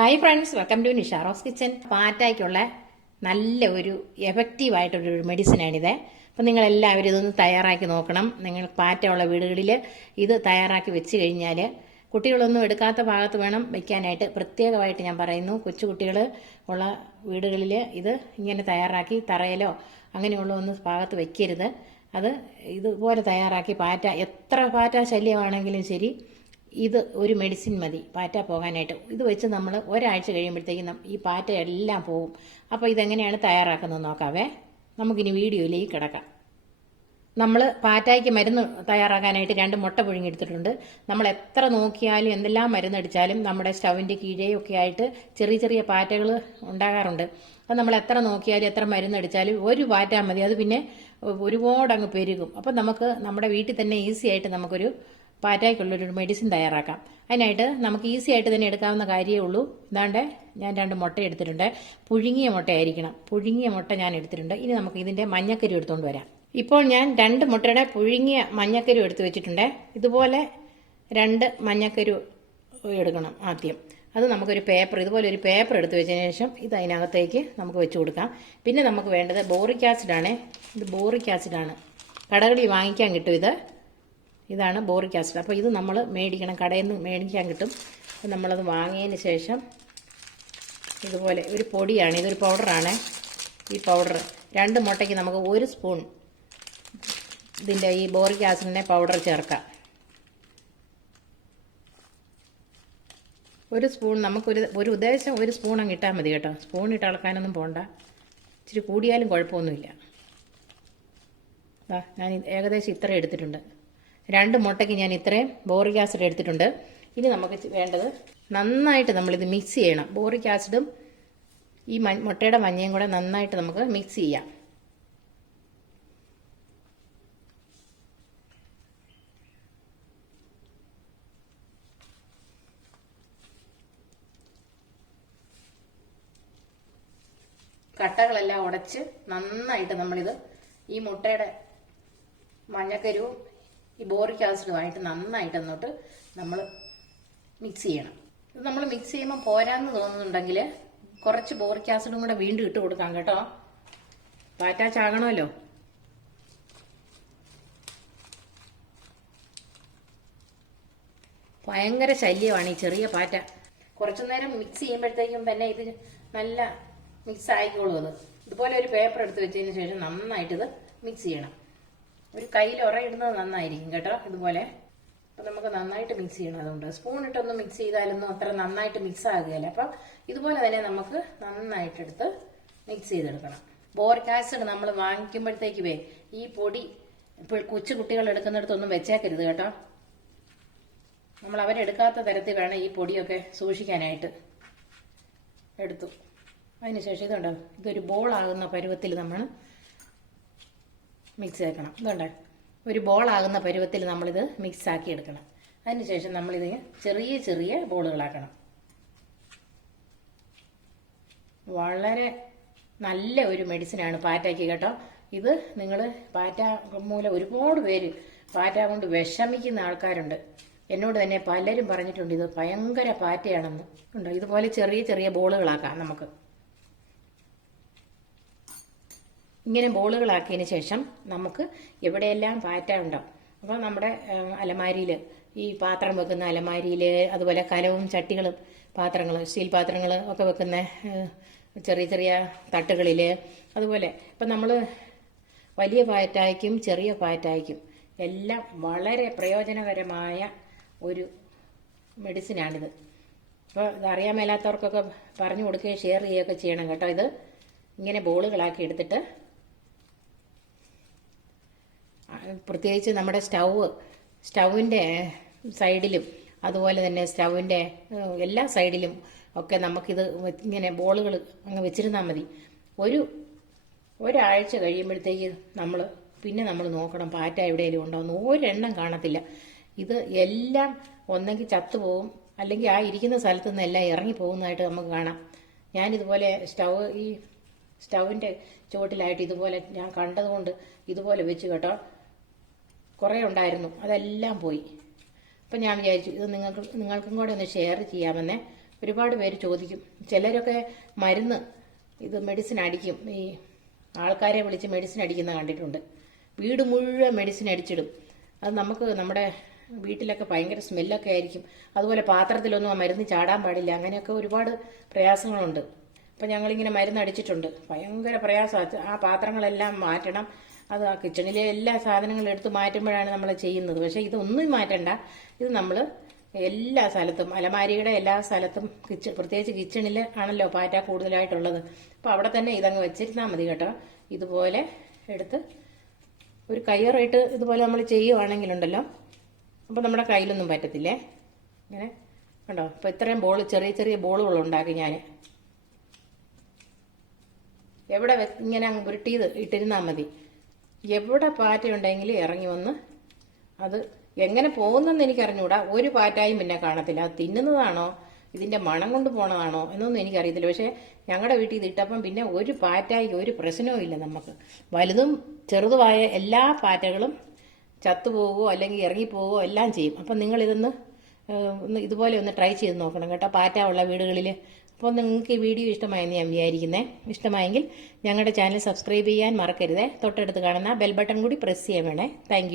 Hi friends welcome to Nisharose kitchen പാറ്റായ്ക്കുള്ള നല്ല ഒരു effective ആയിട്ടൊരു മെഡിസിനാണിത് അപ്പം നിങ്ങളെല്ലാവരും ഇതൊന്ന് തയ്യാറാക്കി നോക്കണം. നിങ്ങൾ പാറ്റയുള്ള വീടുകളിൽ ഇത് തയ്യാറാക്കി വെച്ച് കഴിഞ്ഞാൽ കുട്ടികളൊന്നും എടുക്കാത്ത ഭാഗത്ത് വേണം വെക്കാനായിട്ട്. പ്രത്യേകമായിട്ട് ഞാൻ പറയുന്നു കൊച്ചു കുട്ടികൾ ഉള്ള വീടുകളിൽ ഇത് ഇങ്ങനെ തയ്യാറാക്കി തറയിലോ അങ്ങനെയുള്ള ഒന്ന് ഭാഗത്ത് വെക്കരുത്. അത് ഇതുപോലെ തയ്യാറാക്കി പാറ്റ. എത്ര പാറ്റ ശല്യമാണെങ്കിലും ശരി ഇത് ഒരു മെഡിസിൻ മതി. പാറ്റ പോകാനായിട്ട്. ഇത് വെച്ച് നമ്മൾ ഒരാഴ്ച കഴിയുമ്പോഴത്തേക്കും ഈ പാറ്റ എല്ലാം പോകും അപ്പോൾ ഇതെങ്ങനെയാണ് തയ്യാറാക്കുന്നത് നോക്കാവേ? നമുക്കിനി വീഡിയോയിലേക്ക് കിടക്കാം. നമ്മൾ പാറ്റായ്ക്ക് മരുന്ന് തയ്യാറാക്കാനായിട്ട് രണ്ട് മുട്ട പുഴുങ്ങിയെടുത്തിട്ടുണ്ട്. നമ്മൾ എത്ര നോക്കിയാലും എന്തെല്ലാം മരുന്നടിച്ചാലും നമ്മുടെ സ്റ്റൗവിന്റെ കീഴെയൊക്കെ ആയിട്ട് ചെറിയ ചെറിയ പാറ്റകൾ ഉണ്ടാകാറുണ്ട്. അത് നമ്മൾ എത്ര നോക്കിയാലും എത്ര മരുന്നടിച്ചാലും ഒരു പാറ്റ മതി. അത് പിന്നെ ഒരുപാട് അങ്ങ് പെരുകും. അപ്പം നമുക്ക് നമ്മുടെ വീട്ടിൽ തന്നെ ഈസി ആയിട്ട് നമുക്കൊരു പാറ്റായ്ക്കുള്ളൊരു മെഡിസിൻ തയ്യാറാക്കാം. അതിനായിട്ട് നമുക്ക് ഈസി ആയിട്ട് തന്നെ എടുക്കാവുന്ന കാര്യമേ ഉള്ളൂ. ഇതാണ്ട് ഞാൻ രണ്ട് മുട്ട എടുത്തിട്ടുണ്ട്. പുഴുങ്ങിയ മുട്ടയായിരിക്കണം. പുഴുങ്ങിയ മുട്ട ഞാൻ എടുത്തിട്ടുണ്ട്. ഇനി നമുക്ക് ഇതിന്റെ മഞ്ഞക്കരി എടുത്തുകൊണ്ട് വരാം. ഇപ്പോൾ ഞാൻ രണ്ട് മുട്ടയുടെ പുഴുങ്ങിയ മഞ്ഞക്കരി എടുത്ത് വെച്ചിട്ടുണ്ട്. ഇതുപോലെ രണ്ട് മഞ്ഞക്കരു എടുക്കണം ആദ്യം. അത് നമുക്കൊരു പേപ്പർ ഇതുപോലെ ഒരു പേപ്പർ എടുത്ത് വെച്ചതിന് ശേഷം ഇത് അതിനകത്തേക്ക് നമുക്ക് വെച്ച് കൊടുക്കാം. പിന്നെ നമുക്ക് വേണ്ടത് ബോറിക് ആസിഡാണ് ഇത് ബോറിക് ആസിഡാണ് കടകളിൽ വാങ്ങിക്കാൻ കിട്ടും ഇത്. ഇതാണ് ബോറിക് ആസിഡ്. അപ്പോൾ ഇത് നമ്മൾ മേടിക്കണം. കടയിൽ നിന്ന് മേടിക്കാൻ കിട്ടും. അപ്പോൾ നമ്മളത് വാങ്ങിയതിന് ശേഷം ഇതുപോലെ ഒരു പൊടിയാണ്. ഇതൊരു പൗഡറാണ്. ഈ പൗഡർ രണ്ട് മുട്ടയ്ക്ക് നമുക്ക് ഒരു സ്പൂൺ ഇതിന്റെ ഈ ബോറിക് ആസിഡിന്റെ പൗഡർ ചേർക്കാം. ഒരു സ്പൂൺ നമുക്കൊരു ഒരു ഉദ്ദേശം ഒരു സ്പൂൺ അങ്ങ് ഇട്ടാൽ മതി കേട്ടോ. സ്പൂൺ ഇട്ട് അളക്കാനൊന്നും പോണ്ട. ഇച്ചിരി കൂടിയാലും കുഴപ്പമൊന്നുമില്ല. ഞാൻ ഏകദേശം ഇത്ര എടുത്തിട്ടുണ്ട്. രണ്ട് മുട്ടയ്ക്ക് ഞാൻ ഇത്രയും ബോറിക് ആസിഡ് എടുത്തിട്ടുണ്ട്. ഇനി നമുക്ക് വേണ്ടത് നന്നായിട്ട് നമ്മളിത് മിക്സ് ചെയ്യണം. ബോറിക് ആസിഡും ഈ മുട്ടയുടെ മഞ്ഞയും കൂടെ നന്നായിട്ട് നമുക്ക് മിക്സ് ചെയ്യാം. കട്ടകളെല്ലാം ഉടച്ച് നന്നായിട്ട് നമ്മളിത് ഈ മുട്ടയുടെ മഞ്ഞക്കരുവും ഈ ബോറിക് ആസിഡുമായിട്ട് നന്നായിട്ട് എന്നിട്ട് നമ്മൾ മിക്സ് ചെയ്യണം. ഇത് നമ്മൾ മിക്സ് ചെയ്യുമ്പോൾ പോരാന്ന് തോന്നുന്നുണ്ടെങ്കിൽ കുറച്ച് ബോറിക് ആസിഡും കൂടെ വീണ്ടും ഇട്ട് കൊടുക്കാം കേട്ടോ. പാറ്റ ചാകണമല്ലോ. ഭയങ്കര ശല്യമാണ് ഈ ചെറിയ പാറ്റ. കുറച്ചു നേരം മിക്സ് ചെയ്യുമ്പോഴത്തേക്കും തന്നെ ഇത് നല്ല മിക്സ് ആയിക്കോളും അത്. ഇതുപോലെ ഒരു പേപ്പർ എടുത്ത് വെച്ചതിന് ശേഷം നന്നായിട്ട് ഇത് മിക്സ് ചെയ്യണം. ഒരു കയ്യിൽ ഉറയിടുന്നത് നന്നായിരിക്കും കേട്ടോ ഇതുപോലെ. അപ്പം നമുക്ക് നന്നായിട്ട് മിക്സ് ചെയ്യണം അതുകൊണ്ട്. സ്പൂൺ ഇട്ടൊന്ന് മിക്സ് ചെയ്താലൊന്നും അത്ര നന്നായിട്ട് മിക്സ് ആകുകയില്ല. അപ്പം ഇതുപോലെ തന്നെ നമുക്ക് നന്നായിട്ട് എടുത്ത് മിക്സ് ചെയ്തെടുക്കണം. ബോറിക് ആസിഡ് നമ്മൾ വാങ്ങിക്കുമ്പോഴത്തേക്കുവേ ഈ പൊടി ഇപ്പോൾ കൊച്ചു കുട്ടികൾ എടുക്കുന്നിടത്തൊന്നും വെച്ചേക്കരുത് കേട്ടോ. നമ്മൾ അവരെടുക്കാത്ത തരത്തിൽ വേണം ഈ പൊടിയൊക്കെ സൂക്ഷിക്കാനായിട്ട് എടുത്തു. അതിനുശേഷം ഇതുണ്ടാവും ഇതൊരു ബോളാകുന്ന പരുവത്തിൽ നമ്മൾ മിക്സ് ആക്കണം. ഇതുണ്ട്. ഒരു ബോളാകുന്ന പരുവത്തിൽ നമ്മളിത് മിക്സ് ആക്കി എടുക്കണം. അതിനുശേഷം നമ്മളിത് ചെറിയ ചെറിയ ബോളുകളാക്കണം വളരെ നല്ല ഒരു മെഡിസിനാണ് പാറ്റയ്ക്ക് കേട്ടോ. ഇത് നിങ്ങൾ പാറ്റ മൂലം ഒരുപാട് പേര് പാറ്റ കൊണ്ട് വിഷമിക്കുന്ന ആൾക്കാരുണ്ട്. എന്നോട് തന്നെ പലരും പറഞ്ഞിട്ടുണ്ട് ഇത് ഭയങ്കര പാറ്റയാണെന്ന്. ഉണ്ടോ? ഇതുപോലെ ചെറിയ ചെറിയ ബോളുകളാക്കാം നമുക്ക്. ഇങ്ങനെ ബോളുകളാക്കിയതിന് ശേഷം നമുക്ക് എവിടെയെല്ലാം പാറ്റ ഉണ്ടോ അപ്പോൾ നമ്മുടെ അലമാരിയിൽ ഈ പാത്രം വെക്കുന്ന അലമാരിയിൽ അതുപോലെ കലവും ചട്ടികളും പാത്രങ്ങൾ സ്റ്റീൽ പാത്രങ്ങൾ ഒക്കെ വെക്കുന്ന ചെറിയ ചെറിയ തട്ടുകളിൽ അതുപോലെ ഇപ്പം നമ്മൾ വലിയ പാറ്റായ്ക്കും ചെറിയ പാറ്റായ്ക്കും എല്ലാം വളരെ പ്രയോജനകരമായ ഒരു മെഡിസിനാണിത്. അപ്പോൾ ഇത് അറിയാൻ മേലാത്തവർക്കൊക്കെ പറഞ്ഞു കൊടുക്കുകയും ഷെയർ ചെയ്യുകയൊക്കെ ചെയ്യണം കേട്ടോ ഇത്. ഇങ്ങനെ ബോളുകളാക്കി എടുത്തിട്ട് പ്രത്യേകിച്ച് നമ്മുടെ സ്റ്റൗ സ്റ്റൗവിന്റെ സൈഡിലും അതുപോലെ തന്നെ സ്റ്റൗവിന്റെ എല്ലാ സൈഡിലും ഒക്കെ നമുക്കിത് ഇങ്ങനെ ബോളുകൾ അങ്ങ് വെച്ചിരുന്നാൽ മതി. ഒരു ഒരാഴ്ച കഴിയുമ്പോഴത്തേക്ക് നമ്മൾ പിന്നെ നമ്മൾ നോക്കണം പാറ്റ എവിടെയെങ്കിലും ഉണ്ടാവുന്നു ഒരെണ്ണം കാണത്തില്ല. ഇത് എല്ലാം ഒന്നെങ്കിൽ ചത്തുപോകും അല്ലെങ്കിൽ ആ ഇരിക്കുന്ന സ്ഥലത്ത് നിന്ന് എല്ലാം ഇറങ്ങി പോകുന്നതായിട്ട് നമുക്ക് കാണാം. ഞാനിതുപോലെ സ്റ്റൗ ഈ സ്റ്റൗവിന്റെ ചുവട്ടിലായിട്ട് ഇതുപോലെ ഞാൻ കണ്ടതുകൊണ്ട് ഇതുപോലെ വെച്ച് കേട്ടോ. കുറേ ഉണ്ടായിരുന്നു. അതെല്ലാം പോയി. അപ്പം ഞാൻ വിചാരിച്ചു ഇത് നിങ്ങൾക്ക് നിങ്ങൾക്കും കൂടെ ഒന്ന് ഷെയർ ചെയ്യാമെന്നേ. ഒരുപാട് പേര് ചോദിക്കും. ചിലരൊക്കെ മരുന്ന് ഇത് മെഡിസിൻ അടിക്കും. ഈ ആൾക്കാരെ വിളിച്ച് മെഡിസിൻ അടിക്കുന്ന കണ്ടിട്ടുണ്ട്. വീട് മുഴുവൻ മെഡിസിൻ അടിച്ചിടും. അത് നമുക്ക് നമ്മുടെ വീട്ടിലൊക്കെ ഭയങ്കര സ്മെല്ലൊക്കെ ആയിരിക്കും. അതുപോലെ പാത്രത്തിലൊന്നും ആ മരുന്ന് ചാടാൻ പാടില്ല. അങ്ങനെയൊക്കെ ഒരുപാട് പ്രയാസങ്ങളുണ്ട്. അപ്പം ഞങ്ങളിങ്ങനെ മരുന്ന് അടിച്ചിട്ടുണ്ട്. ഭയങ്കര പ്രയാസമാണ് ആ പാത്രങ്ങളെല്ലാം മാറ്റണം. അത് ആ കിച്ചണിലെ എല്ലാ സാധനങ്ങളും എടുത്ത് മാറ്റുമ്പോഴാണ് നമ്മൾ ചെയ്യുന്നത്. പക്ഷേ ഇതൊന്നും മാറ്റണ്ട. ഇത് നമ്മൾ എല്ലാ സ്ഥലത്തും അലമാരിയുടെ എല്ലാ സ്ഥലത്തും കിച്ചൺ പ്രത്യേകിച്ച് കിച്ചണിൽ ആണല്ലോ പാറ്റ കൂടുതലായിട്ടുള്ളത്. അപ്പോൾ അവിടെ തന്നെ ഇതങ്ങ് വെച്ചിരുന്നാൽ മതി കേട്ടോ. ഇതുപോലെ എടുത്ത് ഒരു കയ്യറായിട്ട് ഇതുപോലെ നമ്മൾ ചെയ്യുവാണെങ്കിലുണ്ടല്ലോ. അപ്പോൾ നമ്മുടെ കയ്യിലൊന്നും പറ്റത്തില്ലേ? ഇങ്ങനെ കണ്ടോ? അപ്പോൾ ഇത്രയും ബോൾ ചെറിയ ചെറിയ ബോളുകൾ ഉണ്ടാക്കി ഞാൻ എവിടെ ഇങ്ങനെ അങ്ങ് ഉരുട്ടിയത് ഇട്ടിരുന്നാൽ മതി. എവിടെ പാറ്റയുണ്ടെങ്കിൽ ഇറങ്ങി വന്ന് അത് എങ്ങനെ പോകുന്നെന്ന് എനിക്ക് അറിഞ്ഞുകൂടാ ഒരു പാറ്റായും പിന്നെ കാണത്തില്ല. അത് തിന്നുന്നതാണോ? ഇതിന്റെ മണം കൊണ്ട് പോണതാണോ? എന്നൊന്നും എനിക്കറിയത്തില്ല. പക്ഷേ ഞങ്ങളുടെ വീട്ടിൽ ഇത് ഇട്ടപ്പം പിന്നെ ഒരു പാറ്റായി ഒരു പ്രശ്നവും ഇല്ല നമുക്ക് വലുതും ചെറുതുമായ എല്ലാ പാറ്റകളും ചത്തുപോകുമോ അല്ലെങ്കിൽ ഇറങ്ങിപ്പോവോ എല്ലാം ചെയ്യും. അപ്പം നിങ്ങളിതൊന്ന് ഇതുപോലെ ഒന്ന് ട്രൈ ചെയ്ത് നോക്കണം കേട്ടോ. പാറ്റ ഉള്ള വീടുകളിൽ അപ്പോൾ നിങ്ങൾക്ക് ഈ വീഡിയോ ഇഷ്ടമായെന്ന് ഞാൻ വിചാരിക്കുന്നത് ഇഷ്ടമായെങ്കിൽ ഞങ്ങളുടെ ചാനൽ സബ്സ്ക്രൈബ് ചെയ്യാൻ മറക്കരുത്. തൊട്ടടുത്ത് കാണുന്ന ബെൽ ബട്ടൺ കൂടി പ്രസ് ചെയ്യാൻ വേണേ. താങ്ക്